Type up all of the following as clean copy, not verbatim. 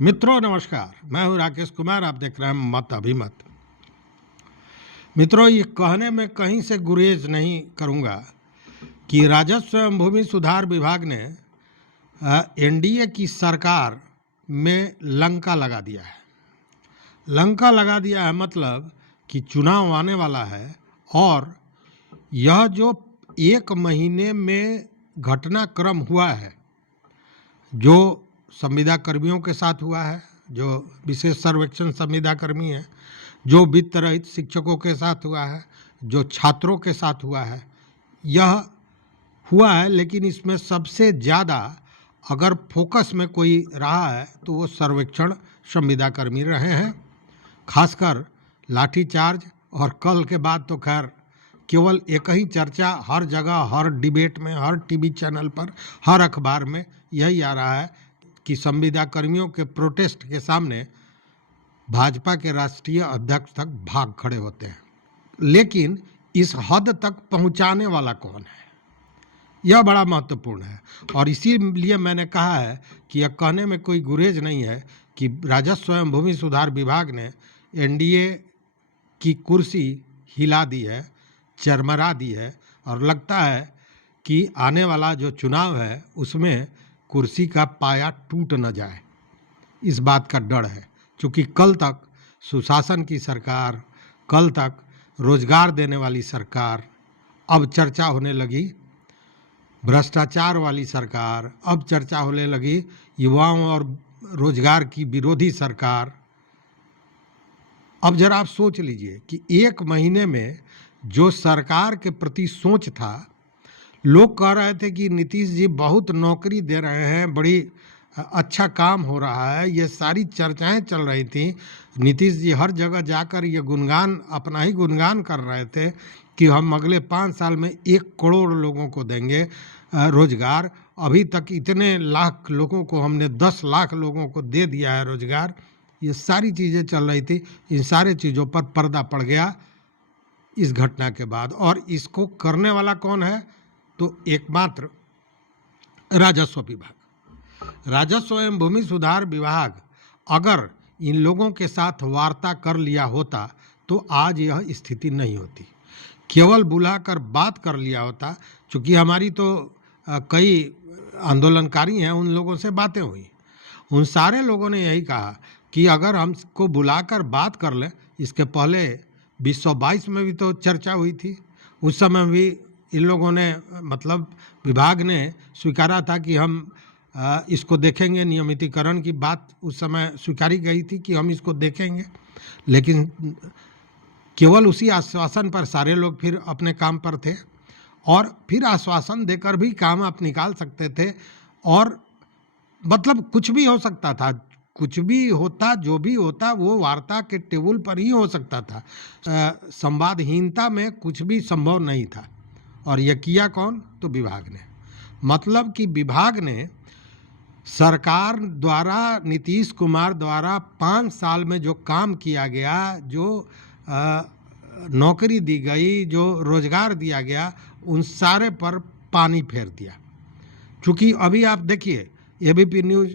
मित्रों नमस्कार, मैं हूं राकेश कुमार। आप देख रहे हैं मत अभिमत। मित्रों, ये कहने में कहीं से गुरेज नहीं करूंगा कि राजस्व एवं भूमि सुधार विभाग ने एनडीए की सरकार में लंका लगा दिया है। लंका लगा दिया है मतलब कि चुनाव आने वाला है और यह जो 1 महीने में घटनाक्रम हुआ है, जो संविदा कर्मियों के साथ हुआ है, जो विशेष सर्वेक्षण संविदा कर्मी हैं, जो वित्त रहित शिक्षकों के साथ हुआ है, जो छात्रों के साथ हुआ है, यह हुआ है। लेकिन इसमें सबसे ज़्यादा अगर फोकस में कोई रहा है तो वो सर्वेक्षण संविदा कर्मी रहे हैं। खासकर लाठीचार्ज और कल के बाद तो खैर केवल एक ही चर्चा हर जगह, हर डिबेट में, हर टीवी चैनल पर, हर अखबार में यही आ रहा है कि संविदा कर्मियों के प्रोटेस्ट के सामने भाजपा के राष्ट्रीय अध्यक्ष तक भाग खड़े होते हैं। लेकिन इस हद तक पहुंचाने वाला कौन है, यह बड़ा महत्वपूर्ण है। और इसीलिए मैंने कहा है कि यह कहने में कोई गुरेज नहीं है कि राजस्व एवं भूमि सुधार विभाग ने एनडीए की कुर्सी हिला दी है, चरमरा दी है, और लगता है कि आने वाला जो चुनाव है उसमें कुर्सी का पाया टूट न जाए, इस बात का डर है। क्योंकि कल तक सुशासन की सरकार, कल तक रोजगार देने वाली सरकार, अब चर्चा होने लगी भ्रष्टाचार वाली सरकार, अब चर्चा होने लगी युवाओं और रोजगार की विरोधी सरकार। अब जरा आप सोच लीजिए कि 1 महीने में जो सरकार के प्रति सोच था, लोग कह रहे थे कि नीतीश जी बहुत नौकरी दे रहे हैं, बड़ी अच्छा काम हो रहा है, ये सारी चर्चाएं चल रही थी। नीतीश जी हर जगह जाकर ये गुणगान, अपना ही गुणगान कर रहे थे कि हम अगले 5 साल में 1 करोड़ लोगों को देंगे रोजगार। अभी तक इतने लाख लोगों को हमने 10 लाख लोगों को दे दिया है रोजगार। ये सारी चीज़ें चल रही थी। इन सारे चीज़ों पर पर्दा पड़ गया इस घटना के बाद। और इसको करने वाला कौन है? तो एकमात्र राजस्व विभाग। राजस्व एवं भूमि सुधार विभाग अगर इन लोगों के साथ वार्ता कर लिया होता तो आज यह स्थिति नहीं होती। केवल बुलाकर बात कर लिया होता। चूँकि हमारी तो कई आंदोलनकारी हैं, उन लोगों से बातें हुई। उन सारे लोगों ने यही कहा कि अगर हमको बुलाकर बात कर लें। इसके पहले 2022 में भी तो चर्चा हुई थी, उस समय भी इन लोगों ने, मतलब विभाग ने स्वीकारा था कि हम इसको देखेंगे। नियमितीकरण की बात उस समय स्वीकारी गई थी कि हम इसको देखेंगे। लेकिन केवल उसी आश्वासन पर सारे लोग फिर अपने काम पर थे, और फिर आश्वासन देकर भी काम आप निकाल सकते थे। और मतलब कुछ भी हो सकता था, कुछ भी होता, जो भी होता वो वार्ता के टेबल पर ही हो सकता था। संवादहीनता में कुछ भी संभव नहीं था। और यह किया कौन? तो विभाग ने। मतलब कि विभाग ने सरकार द्वारा, नीतीश कुमार द्वारा 5 साल में जो काम किया गया, जो नौकरी दी गई, जो रोजगार दिया गया, उन सारे पर पानी फेर दिया। क्योंकि अभी आप देखिए एबीपी न्यूज़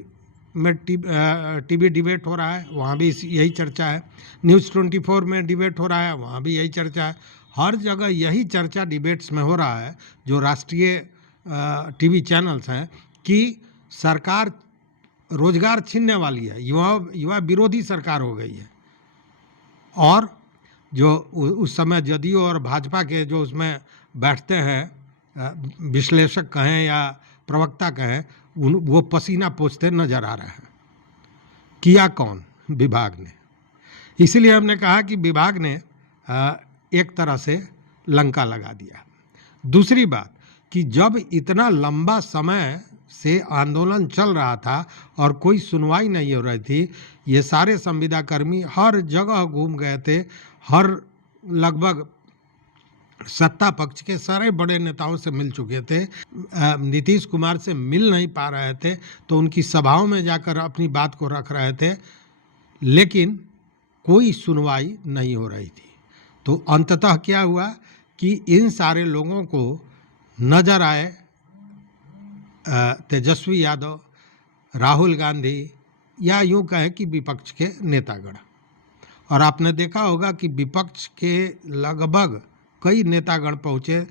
में टीवी डिबेट हो रहा है, वहाँ भी यही चर्चा है। न्यूज़ 24 में डिबेट हो रहा है, वहाँ भी यही चर्चा है। हर जगह यही चर्चा डिबेट्स में हो रहा है, जो राष्ट्रीय टीवी चैनल्स हैं, कि सरकार रोजगार छीनने वाली है, युवा विरोधी सरकार हो गई है। और जो उस समय जदयू और भाजपा के जो उसमें बैठते हैं, विश्लेषक कहें या प्रवक्ता कहें, वो पसीना पोंछते नजर आ रहे हैं। किया कौन? विभाग ने। इसलिए हमने कहा कि विभाग ने एक तरह से लंका लगा दिया। दूसरी बात कि जब इतना लंबा समय से आंदोलन चल रहा था और कोई सुनवाई नहीं हो रही थी, ये सारे संविदा कर्मी हर जगह घूम गए थे, हर लगभग सत्ता पक्ष के सारे बड़े नेताओं से मिल चुके थे, नीतीश कुमार से मिल नहीं पा रहे थे, तो उनकी सभाओं में जाकर अपनी बात को रख रहे थे, लेकिन कोई सुनवाई नहीं हो रही थी। तो अंततः क्या हुआ कि इन सारे लोगों को नजर आए तेजस्वी यादव, राहुल गांधी, या यूं कहें कि विपक्ष के नेतागण। और आपने देखा होगा कि विपक्ष के लगभग कई नेतागण पहुंचे।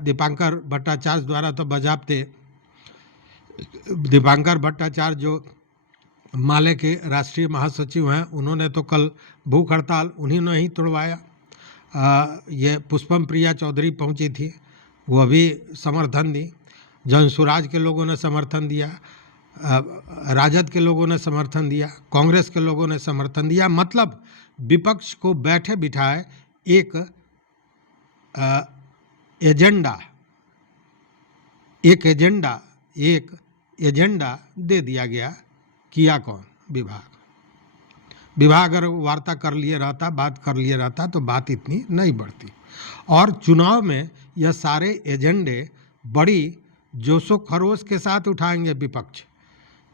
दीपांकर भट्टाचार्य द्वारा तो बजाबते दीपांकर भट्टाचार्य जो माले के राष्ट्रीय महासचिव हैं, उन्होंने तो कल भूख हड़ताल उन्हीं ने ही तोड़वाया। ये पुष्पम प्रिया चौधरी पहुंची थी, वो भी समर्थन दी। जन सुराज के लोगों ने समर्थन दिया, राजद के लोगों ने समर्थन दिया, कांग्रेस के लोगों ने समर्थन दिया। मतलब विपक्ष को बैठे बिठाए एक एजेंडा दे दिया गया। किया कौन? विभाग अगर वार्ता कर लिए रहता, बात कर लिए रहता तो बात इतनी नहीं बढ़ती। और चुनाव में यह सारे एजेंडे बड़ी जोशो खरोश के साथ उठाएंगे विपक्ष।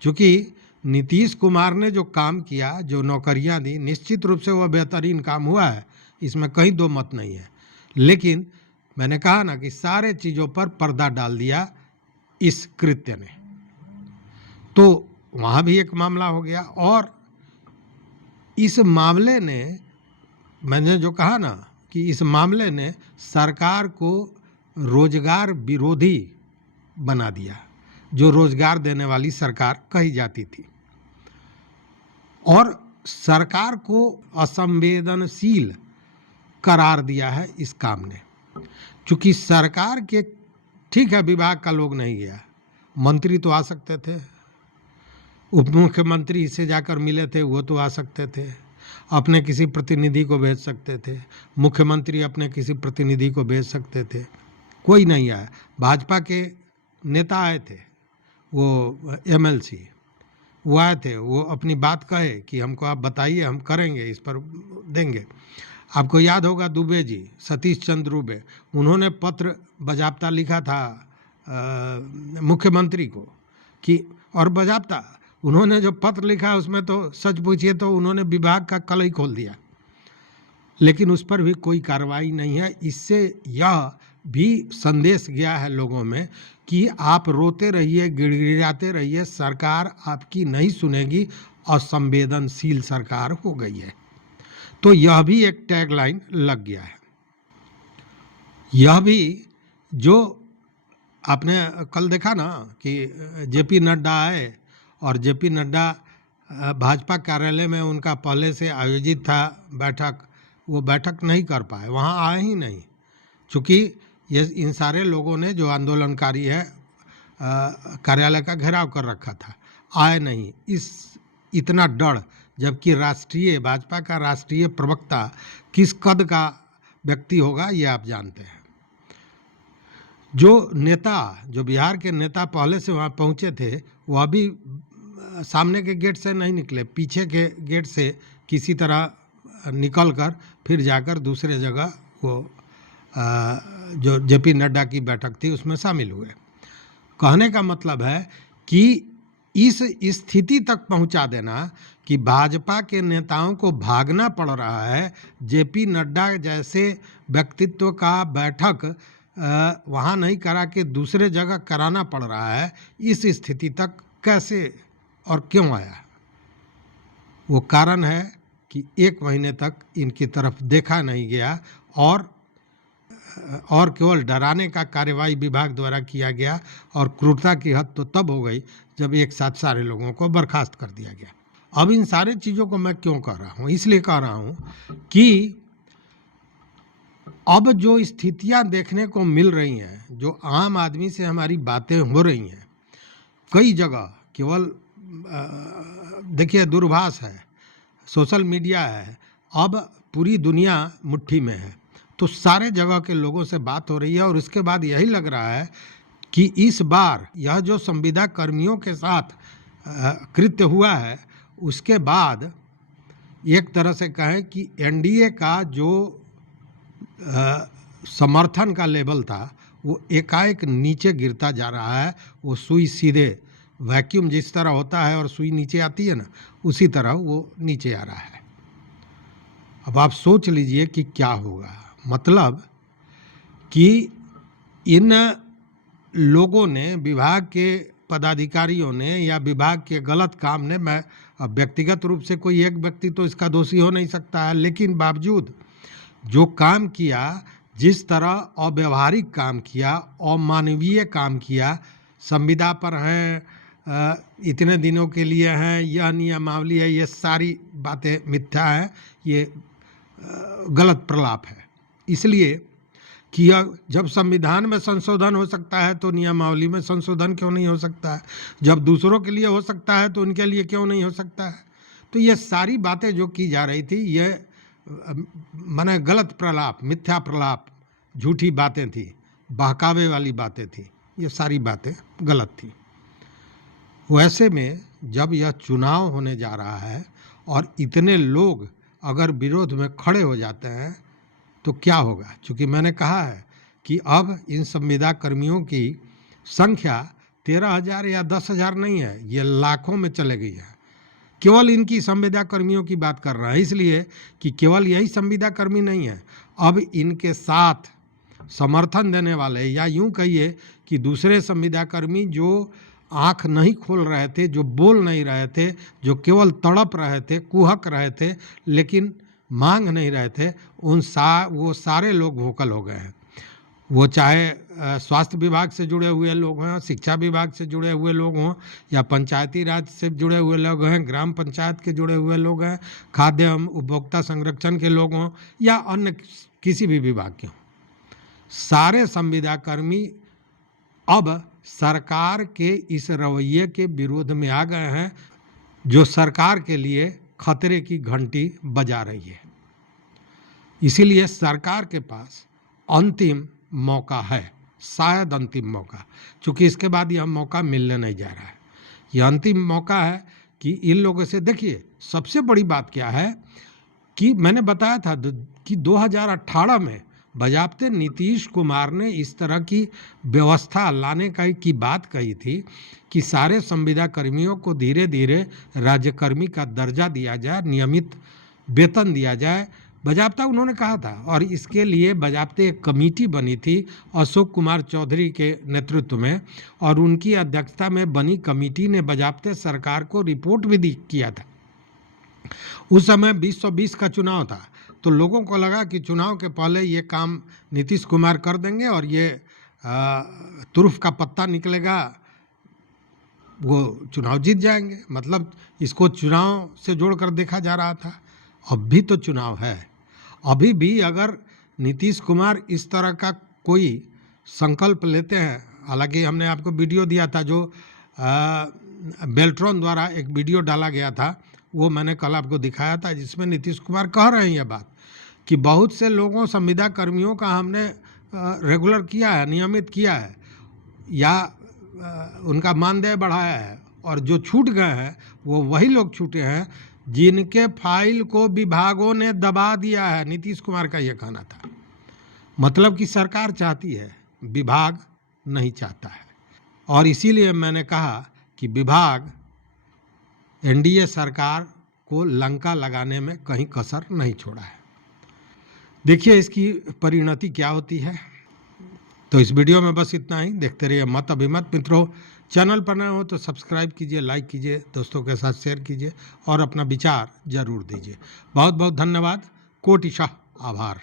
चूँकि नीतीश कुमार ने जो काम किया, जो नौकरियां दी, निश्चित रूप से वह बेहतरीन काम हुआ है, इसमें कहीं दो मत नहीं है। लेकिन मैंने कहा ना कि सारे चीज़ों पर पर्दा डाल दिया इस कृत्य ने, तो वहाँ भी एक मामला हो गया। और इस मामले ने, मैंने जो कहा ना कि इस मामले ने सरकार को रोजगार विरोधी बना दिया, जो रोजगार देने वाली सरकार कही जाती थी, और सरकार को असंवेदनशील करार दिया है इस काम ने। चूंकि सरकार के, ठीक है विभाग का लोग नहीं गया, मंत्री तो आ सकते थे, उप मुख्यमंत्री से जाकर मिले थे, वो तो आ सकते थे, अपने किसी प्रतिनिधि को भेज सकते थे, मुख्यमंत्री अपने किसी प्रतिनिधि को भेज सकते थे, कोई नहीं आया। भाजपा के नेता आए थे, वो एमएलसी, वो आए थे, वो अपनी बात कहे कि हमको आप बताइए, हम करेंगे, इस पर देंगे। आपको याद होगा दुबे जी, सतीश चंद्र दुबे, उन्होंने पत्र बाजाबता लिखा था मुख्यमंत्री को कि, और बाजाबता उन्होंने जो पत्र लिखा उसमें तो सच पूछिए तो उन्होंने विभाग का कल ही खोल दिया, लेकिन उस पर भी कोई कार्रवाई नहीं है। इससे यह भी संदेश गया है लोगों में कि आप रोते रहिए, गिड़गिड़ाते रहिए, सरकार आपकी नहीं सुनेगी, और संवेदनशील सरकार हो गई है। तो यह भी एक टैगलाइन लग गया है। यह भी जो आपने कल देखा ना कि जेपी नड्डा आए, और जेपी नड्डा भाजपा कार्यालय में उनका पहले से आयोजित था बैठक, वो बैठक नहीं कर पाए, वहाँ आए ही नहीं। चूँकि ये इन सारे लोगों ने जो आंदोलनकारी है कार्यालय का घेराव कर रखा था, आए नहीं। इतना डर, जबकि राष्ट्रीय भाजपा का राष्ट्रीय प्रवक्ता किस कद का व्यक्ति होगा ये आप जानते हैं। जो नेता, जो बिहार के नेता पहले से वहाँ पहुँचे थे, वह भी सामने के गेट से नहीं निकले, पीछे के गेट से किसी तरह निकलकर फिर जाकर दूसरे जगह वो जो जेपी नड्डा की बैठक थी उसमें शामिल हुए। कहने का मतलब है कि इस स्थिति तक पहुंचा देना कि भाजपा के नेताओं को भागना पड़ रहा है, जेपी नड्डा जैसे व्यक्तित्व का बैठक वहाँ नहीं करा के दूसरे जगह कराना पड़ रहा है, इस स्थिति तक कैसे और क्यों आया? वो कारण है कि 1 महीने तक इनकी तरफ देखा नहीं गया, और केवल डराने का कार्यवाही विभाग द्वारा किया गया, और क्रूरता की हद तो तब हो गई जब एक साथ सारे लोगों को बर्खास्त कर दिया गया। अब इन सारे चीज़ों को मैं क्यों कह रहा हूँ? इसलिए कह रहा हूँ कि अब जो स्थितियाँ देखने को मिल रही हैं, जो आम आदमी से हमारी बातें हो रही हैं, कई जगह केवल देखिए दूरभाष है, सोशल मीडिया है, अब पूरी दुनिया मुट्ठी में है, तो सारे जगह के लोगों से बात हो रही है। और उसके बाद यही लग रहा है कि इस बार यह जो संविदा कर्मियों के साथ कृत्य हुआ है, उसके बाद एक तरह से कहें कि एनडीए का जो समर्थन का लेवल था वो एकाएक नीचे गिरता जा रहा है। वो सुई सीधे, वैक्यूम जिस तरह होता है और सुई नीचे आती है ना, उसी तरह वो नीचे आ रहा है। अब आप सोच लीजिए कि क्या होगा। मतलब कि इन लोगों ने, विभाग के पदाधिकारियों ने या विभाग के गलत काम ने, मैं अब व्यक्तिगत रूप से कोई एक व्यक्ति तो इसका दोषी हो नहीं सकता है, लेकिन बावजूद जो काम किया, जिस तरह अव्यवहारिक काम किया, अमानवीय काम किया, संविदा पर हैं, इतने दिनों के लिए हैं, यह नियमावली है, ये सारी बातें मिथ्या है, ये गलत प्रलाप है। इसलिए कि जब संविधान में संशोधन हो सकता है तो नियमावली में संशोधन क्यों नहीं हो सकता है? जब दूसरों के लिए हो सकता है तो उनके लिए क्यों नहीं हो सकता है? तो ये सारी बातें जो की जा रही थी, ये माने गलत प्रलाप, मिथ्या प्रलाप, झूठी बातें थी, बहकावे वाली बातें थी, ये सारी बातें गलत थी। वैसे में जब यह चुनाव होने जा रहा है और इतने लोग अगर विरोध में खड़े हो जाते हैं तो क्या होगा? चूँकि मैंने कहा है कि अब इन संविदा कर्मियों की संख्या 13,000 या 10,000 नहीं है, ये लाखों में चले गई है। केवल इनकी संविदा कर्मियों की बात कर रहा है, इसलिए कि केवल यही संविदा कर्मी नहीं है, अब इनके साथ समर्थन देने वाले, या यूं कहिए कि दूसरे संविदा कर्मी जो आंख नहीं खोल रहे थे, जो बोल नहीं रहे थे, जो केवल तड़प रहे थे, कुहक रहे थे, लेकिन मांग नहीं रहे थे, वो सारे लोग वोकल हो गए हैं। वो चाहे स्वास्थ्य विभाग से जुड़े हुए लोग हों, शिक्षा विभाग से जुड़े हुए लोग हों, या पंचायती राज से जुड़े हुए लोग हैं, ग्राम पंचायत के जुड़े हुए लोग हैं, खाद्य एवं उपभोक्ता संरक्षण के लोग हों, या अन्य किसी भी विभाग के हों, सारे संविदा कर्मी अब सरकार के इस रवैये के विरोध में आ गए हैं, जो सरकार के लिए खतरे की घंटी बजा रही है। इसीलिए सरकार के पास अंतिम मौका है, शायद अंतिम मौका, क्योंकि इसके बाद यह मौका मिलने नहीं जा रहा है। यह अंतिम मौका है कि इन लोगों से, देखिए सबसे बड़ी बात क्या है कि मैंने बताया था कि 2018 में बजाबते नीतीश कुमार ने इस तरह की व्यवस्था लाने की बात कही थी कि सारे संविदा कर्मियों को धीरे धीरे राज्यकर्मी का दर्जा दिया जाए, नियमित वेतन दिया जाए, बजाबता उन्होंने कहा था। और इसके लिए बजाबते एक कमेटी बनी थी अशोक कुमार चौधरी के नेतृत्व में, और उनकी अध्यक्षता में बनी कमेटी ने बजाबते सरकार को रिपोर्ट भी किया था। उस समय 2020 का चुनाव था, तो लोगों को लगा कि चुनाव के पहले ये काम नीतीश कुमार कर देंगे और ये तुर्फ का पत्ता निकलेगा, वो चुनाव जीत जाएंगे। मतलब इसको चुनाव से जोड़कर देखा जा रहा था। अब भी तो चुनाव है, अभी भी अगर नीतीश कुमार इस तरह का कोई संकल्प लेते हैं, हालांकि हमने आपको वीडियो दिया था जो बेल्ट्रॉन द्वारा एक वीडियो डाला गया था, वो मैंने कल आपको दिखाया था, जिसमें नीतीश कुमार कह रहे हैं ये बात कि बहुत से लोगों, संविदा कर्मियों का हमने रेगुलर किया है, नियमित किया है, या उनका मानदेय बढ़ाया है, और जो छूट गए हैं वो वही लोग छूटे हैं जिनके फाइल को विभागों ने दबा दिया है। नीतीश कुमार का यह कहना था। मतलब कि सरकार चाहती है, विभाग नहीं चाहता है, और इसीलिए मैंने कहा कि विभाग एनडीए सरकार को लंका लगाने में कहीं कसर नहीं छोड़ा है। देखिए इसकी परिणति क्या होती है। तो इस वीडियो में बस इतना ही। देखते रहिए मत अभिमत। मित्रों, चैनल पर नए हो तो सब्सक्राइब कीजिए, लाइक कीजिए, दोस्तों के साथ शेयर कीजिए और अपना विचार जरूर दीजिए। बहुत बहुत धन्यवाद। कोटिशाह आभार।